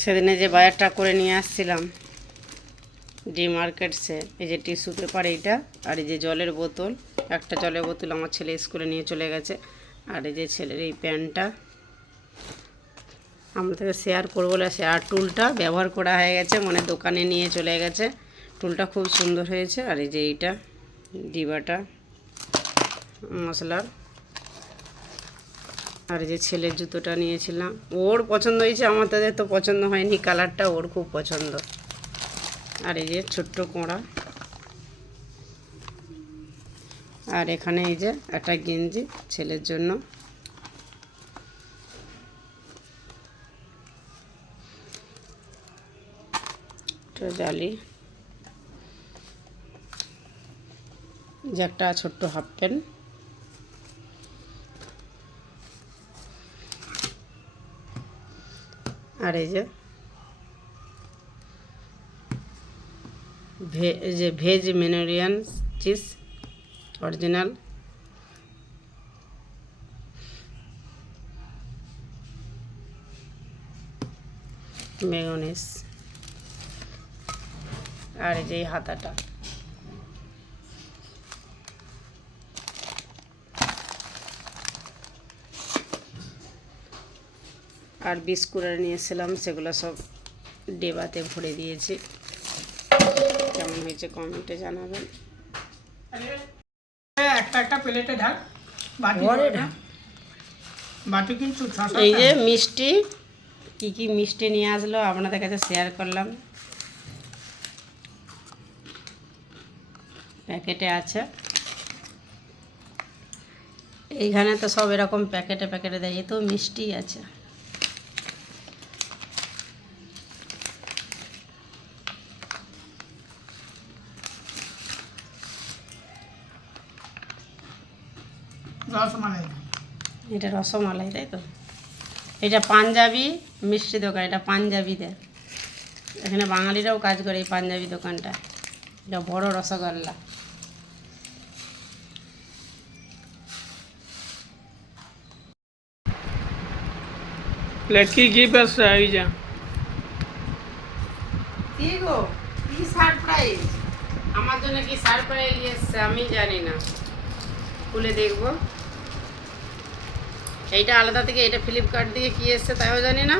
সেদিনে যে বাজারটা করে নিয়ে আসছিলাম ডি মার্কেটসে, এই যে টিস্যু পেপার এইটা, আর এই যে জলের বোতল, একটা জলের বোতল আমার ছেলে স্কুলে নিয়ে চলে গেছে, আর এই যে ছেলের এই প্যান্টটা আমরা থেকে শেয়ার করবো বলে শেয়ার টুলটা ব্যবহার করা হয়ে গেছে, মানে দোকানে নিয়ে চলে গেছে। টুলটা খুব সুন্দর হয়েছে। আর এই যে এইটা ডিবাটা মশলার, আর এই যে ছেলের জুতোটা নিয়েছিলাম, ওর পছন্দ হয়েছে, আমাদের তো পছন্দ হয়নি, কালারটা ওর খুব পছন্দ। আর এই যে ছোট্ট কোঁড়া, আর এখানে এই যে একটা গেঞ্জি ছেলের জন্য। জালি, যে একটা ছোট্ট হাফ প্যান্ট, আর এই যে ভেজ মেনোরিয়ান চিজ অরিজিনাল, মেয়োনিজ, আর এই যে হাতাটা। আর বিস্কুট নিয়েছিলাম, সেগুলো সব ডেবাতে ভরে দিয়েছি। কেমন হয়েছে কমেন্টে জানাবেন। একটা প্লেটে ঢাল, বাটি কিন্তু এই যে মিষ্টি, কি কি মিষ্টি নিয়ে আসলো আপনাদের কাছে শেয়ার করলাম, প্যাকেটে আছে। এইখানে তো সব এরকম প্যাকেটে প্যাকেটে দেয়, এতেও মিষ্টি আছে। রসমালাই, এটা রসমালাই, তাই তো? এটা পাঞ্জাবি মিষ্টি দোকান, এটা পাঞ্জাবিদের, এখানে বাঙালিরাও কাজ করে এই পাঞ্জাবি দোকানটা। এটা বড় রসগোল্লা। लड़की की बस आई जा। কি গো, কি সারপ্রাইজ! আমার জন্য কি সারপ্রাইজ এসছে আমি জানি না, খুলে দেখবো। এইটা আলাদা থেকে, এটা ফ্লিপকার্ট থেকে কি এসছে তাইও জানি না।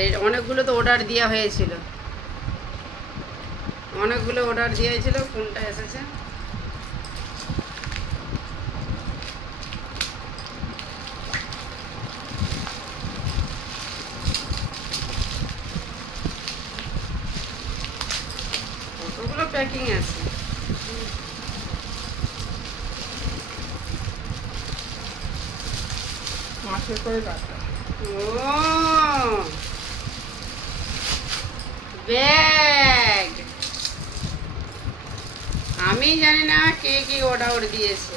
এই অনেকগুলো তো অর্ডার দেওয়া হয়েছিল, অনেকগুলো অর্ডার দিয়েছিল, কোনটা এসেছে। কতগুলো প্যাকিং আছে। মাছের করে কাটটা। ও ব্যাগ, আমি জানি না কে কি অর্ডার দিয়েছে,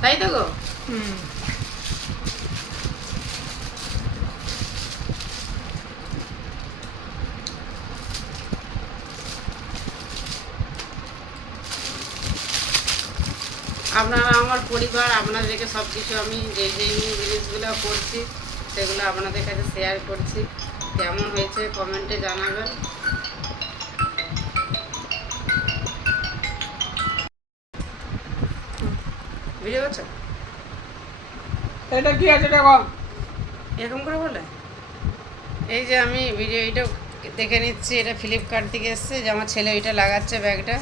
তাই তো গো? আপনারা আমার পরিবার, আপনাদেরকে সব কিছু আমি যে যে জিনিসগুলো করছি সেগুলো আপনাদের কাছে শেয়ার করছি। কেমন হয়েছে কমেন্টে জানাবেন। বুঝতে পারছো? এটা কি আছে দেখো, এরকম করে বলে। এই যে আমি ভিডিও এটা দেখে নিচ্ছি, এটা ফ্লিপকার্ট থেকে এসছে, যে আমার ছেলে ওইটা লাগাচ্ছে ব্যাগটা।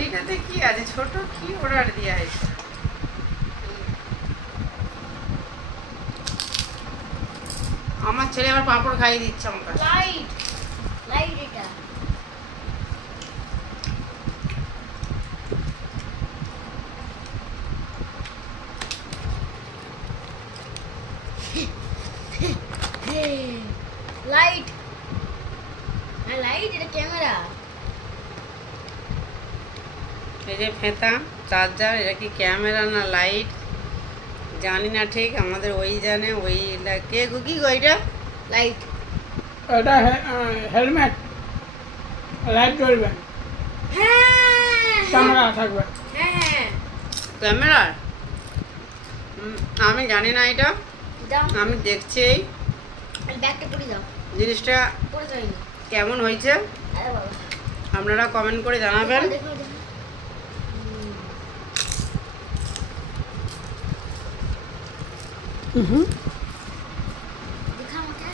এইটাতে কি আছে, ছোট কি অর্ডার দেওয়া হয়েছে? আমার ছেলে আবার পাঁপড় খাইয়ে দিচ্ছে আমাকে। লাইট লাইট এটা লাইট, হ্যাঁ লাইট, এটা ক্যামেরা। এই যে ফেতা, চার্জার, এটা কি ক্যামেরা না লাইট জানি না ঠিক, আমাদের ওই জানে। ওই কে কি গো এটা? লাইট, এটা হেলমেট, লাইট জ্বলবে, হ্যাঁ ক্যামেরা থাকবে। হ্যাঁ ক্যামেরার? আমি জানি না এটা। দাও আমি দেখছি ব্যাগটা পরে দাও জিনিসটা পরে যাইনি কেমন হয়েছে আরে বাবা আপনারা কমেন্ট করে জানাবেন। দেখো দেখো দেখা আমাকে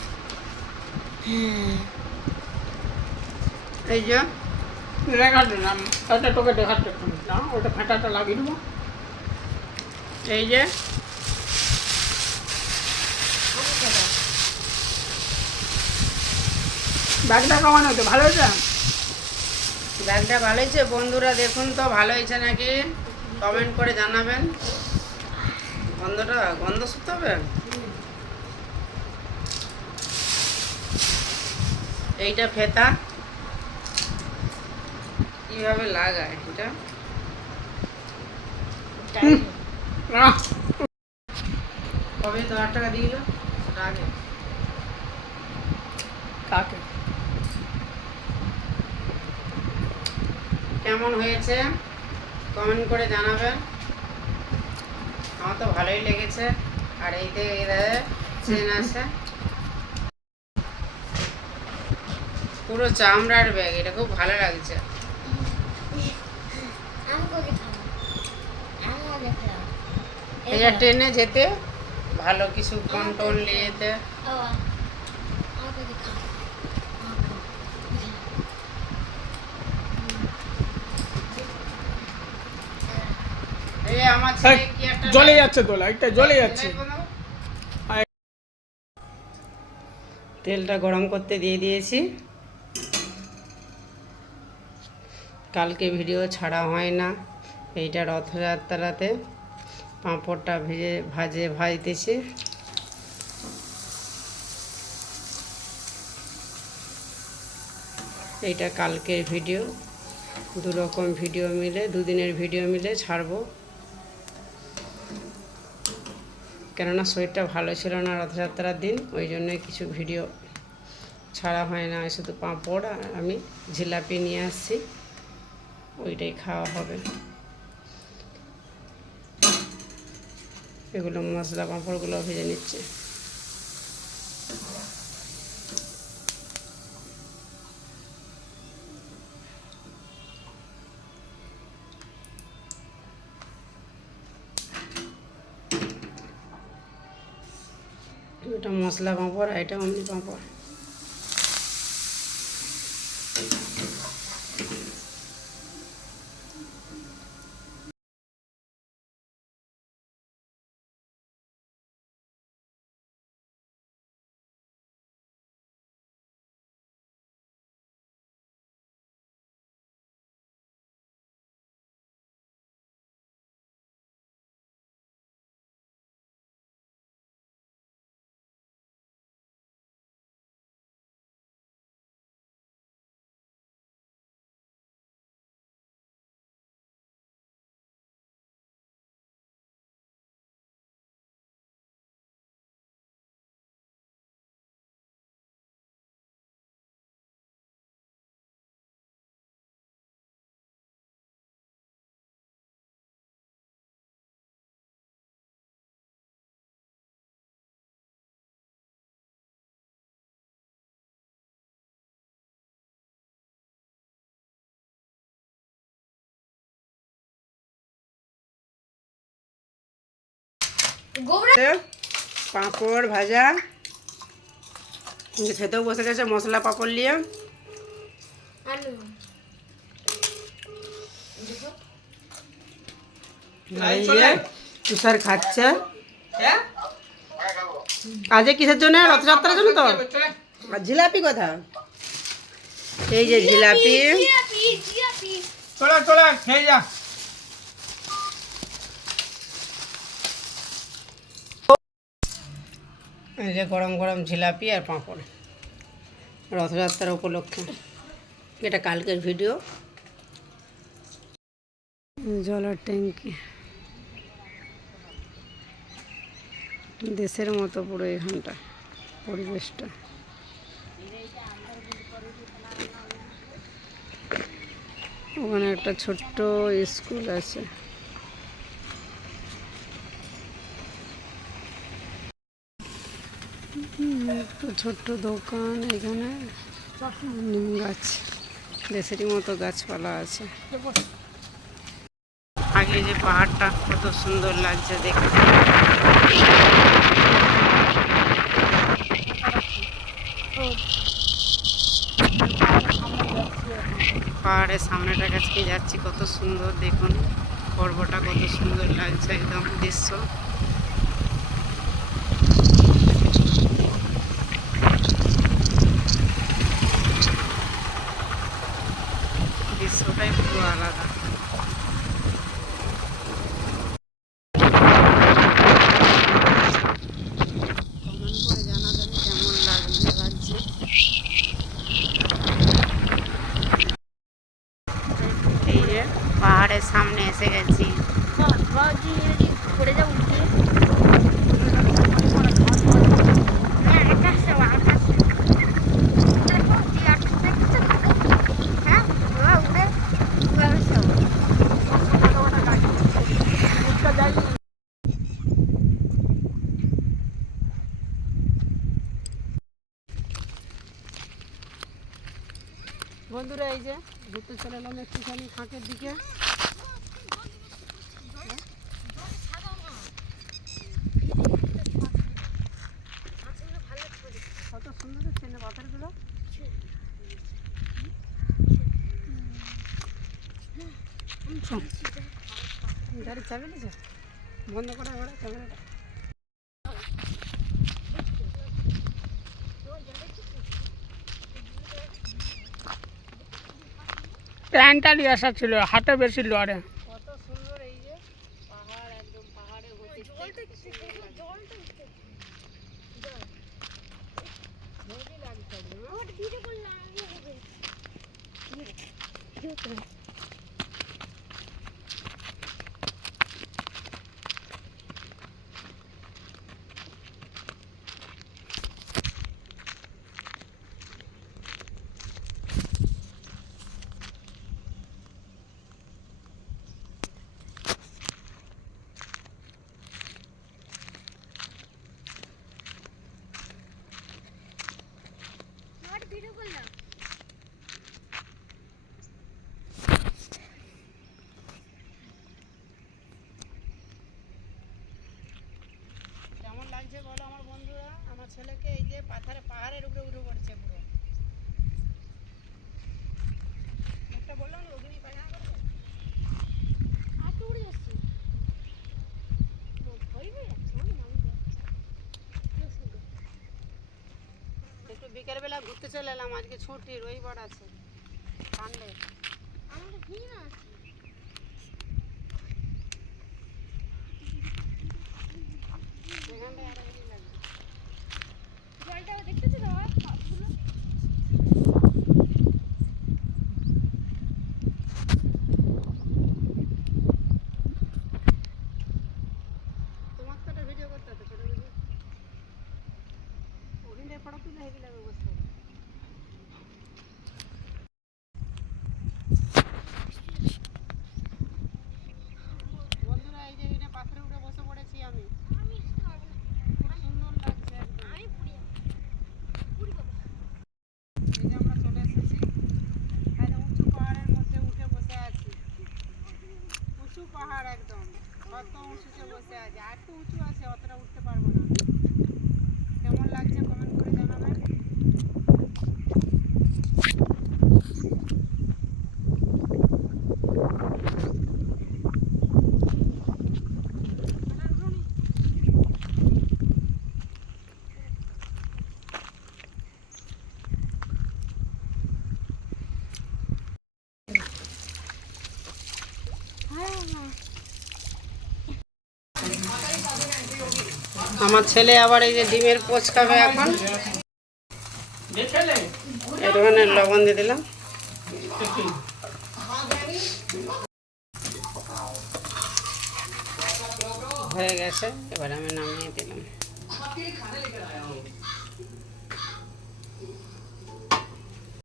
এই যে দেখাতে না ওটা তোকে দেখাতে একটু না ওটা ফাটাটা লাগিয়ে দেবো এই যে আমাকে দাও ব্যাগটা কেমন হয়েছে ভালো হয়েছে ব্যাগটা ভালো হয়েছে বন্ধুরা, দেখুন তো ভালো হয়েছে নাকি কমেন্ট করে জানাবেন। গন্ধ শুকতে হবে। এইটা ফেতা কিভাবে লাগায় এটা না কবে 10 টাকা দিল সেটা আগে কাকে কেমন হয়েছে কমেন্ট করে জানাবেন। আমার তো ভালোই লেগেছে। আর এইতে চেন আছে পুরো চামড়ার ব্যাগ, এটা খুব ভালো লাগছে। আমাকে খাও আমাকে খাও এটা ট্রেনে যেতে ভালো কিছু কন্ট্রোল নিয়ে যেতে। আমাকে খাও এই আমার ছেলে কি একটা জ্বলে যাচ্ছে তো লাইটটা জ্বলে যাচ্ছে তেলটা গরম করতে দিয়ে দিয়েছি। কালকে ভিডিও ছাড়া হয় না, এইটা রথযাত্রাতে পাঁপড়টা ভাজতেছি। এইটা কালকের ভিডিও, দুরকম ভিডিও মিলে, দুদিনের ভিডিও মিলে ছাড়বো। কেননা শরীরটা ভালো ছিল না রথযাত্রার দিন, ওই জন্য কিছু ভিডিও ছাড়া হয় না। শুধু পাঁপড় আর আমি জিলাপি নিয়ে আসছি, ওইটাই খাওয়া হবে। এগুলো মশলা পাঁপড়গুলো ভেজে নিচ্ছে। এটা মশলা পাঁপড়, এটা অমনি পাঁপড়। পাঁপড় ভাজা খেতেও বসে গেছে মশলা পাঁপড় নিয়ে। তুষার খাচ্ছে। আজকে কিসের জন্য? রথযাত্রার জন্য তো। আর জিলাপি কথা, এই যে জিলাপি। চলে চলে খেয়ে যা এই যে গরম গরম জিলাপি আর পাঁপড় রথযাত্রার উপলক্ষে। এটা কালকের ভিডিও। জলের ট্যাঙ্কি দেশের মতো পুরো এখানটা পরিবেশটা। ওখানে একটা ছোট্ট স্কুল আছে। তো ছোট্ট দোকান, এখানে নিম গাছ, দেশেরই মতো গাছপালা আছে। আগে যে পাহাড়টা কত সুন্দর লাগছে দেখতে। পাহাড়ের সামনেটার কাছে যাচ্ছি, কত সুন্দর দেখুন, পর্বটা কত সুন্দর লাগছে একদম দৃশ্য। দৃশ্যটাই পুরো আলাদা। কমেন্ট করে জানাবেন কেমন লাগছে। এই যে পাহাড়ের সামনে এসে গেছি। পড়ে যাবো হ্যাঁ আকাশে আকাশে দেখো কি আকাশ দেখছো? হ্যাঁ উড়ে বন্ধুরা এই যে ঘুরতে চলে এলাম একটুখানি ফাঁকের দিকে। কত সুন্দর হচ্ছে না পাথরগুলো। গাড়ি চাবি নিয়েছে, বন্ধ করে ওরা ক্যামেরাটা। প্যান্টটা নিয়ে আসা ছিল, হাতে বেশি লড়ে। কত সুন্দর এই যে পাহাড়, একদম পাহাড়ে ভর্তি। ভিডিও করলাম কেমন লাগছে বলো আমার বন্ধুরা? আমার ছেলেকে এই যে পাহাড়ের উপরে উঠে পড়ছে পুরো। একটা বললাম না ওখানে পায়খানা করবে। আর তো উড়ে যাচ্ছে একটু বিকেলবেলা ঘুরতে চলে এলাম, আজকে ছুটি, রবিবার আছে সানডে। আমাদের ঘিনা আছে এখানটায় আরো হেভি লাগবে। জলটা দেখতেছো তো পাথরগুলো তোমার তো একটা ভিডিও করতে হতো, ছোটো ভিডিও। ওখানটায় ফটো তুলে হেভি লাগবে বসতে। বন্ধুরা এই যে এটা পাথরের উপরে বসে পড়েছি আমি, আমি আসতে পারবো না খুব সুন্দর লাগছে একদম। আমি পুরি বাবা এই যে আমরা চলে এসেছি একদম উঁচু পাহাড়ের মধ্যে উঠে বসে আছি। উঁচু পাহাড় একদম, কত উঁচুতে বসে আছে, আর একটু উঁচু আছে, অতটা উঠতে পারবো না। কেমন লাগছে কমেন্ট করে জানাবেন। আমার ছেলে আবার এই যে ডিমের পোচ খাবে এখন, একটুখানি লবণ দিয়ে দিলাম। হয়ে গেছে, এবার আমি নামিয়ে দিলাম।